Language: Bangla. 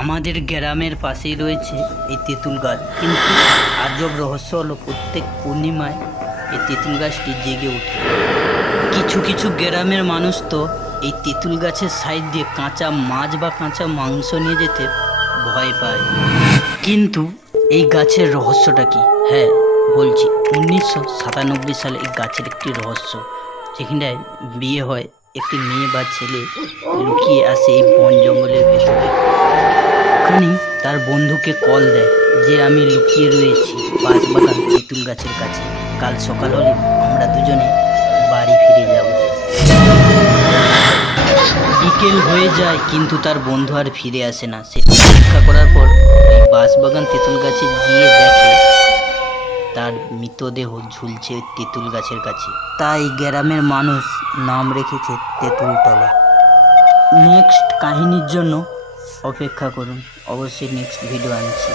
আমাদের গ্রামের পাশেই রয়েছে এই তেঁতুল গাছ, কিন্তু আজব রহস্য হলো প্রত্যেক পূর্ণিমায় এই তেঁতুল গাছটি জেগে ওঠে। কিছু কিছু গ্রামের মানুষ তো এই তেঁতুল গাছের সাইড দিয়ে কাঁচা মাছ বা কাঁচা মাংস নিয়ে যেতে ভয় পায়। কিন্তু এই গাছের রহস্যটা কি? হ্যাঁ বলছি, 1997 সালে এই গাছের একটি রহস্য, যেখানটায় বিয়ে হয়, একটি মেয়ে বা ছেলে লুকিয়ে আসে এই বন জঙ্গলের ভেতরে। ওখানে তার বন্ধুকে কল দেয় যে আমি লুকিয়ে রয়েছি বাঁশবাগান তেঁতুল গাছের কাছে, কাল সকাল হলে আমরা দুজনে বাড়ি ফিরে যাব। বিকেল হয়ে যায় কিন্তু তার বন্ধু আর ফিরে আসে না। সে অপেক্ষা করার পর এই বাঁশবাগান তেঁতুল গাছে গিয়ে দেখে তার মৃতদেহ ঝুলছে তেঁতুল গাছের কাছে। তাই গ্রামের মানুষ নাম রেখেছে তেঁতুলতলা। নেক্সট কাহিনীর জন্য অপেক্ষা করুন, অবশ্যই নেক্সট ভিডিও আনছি।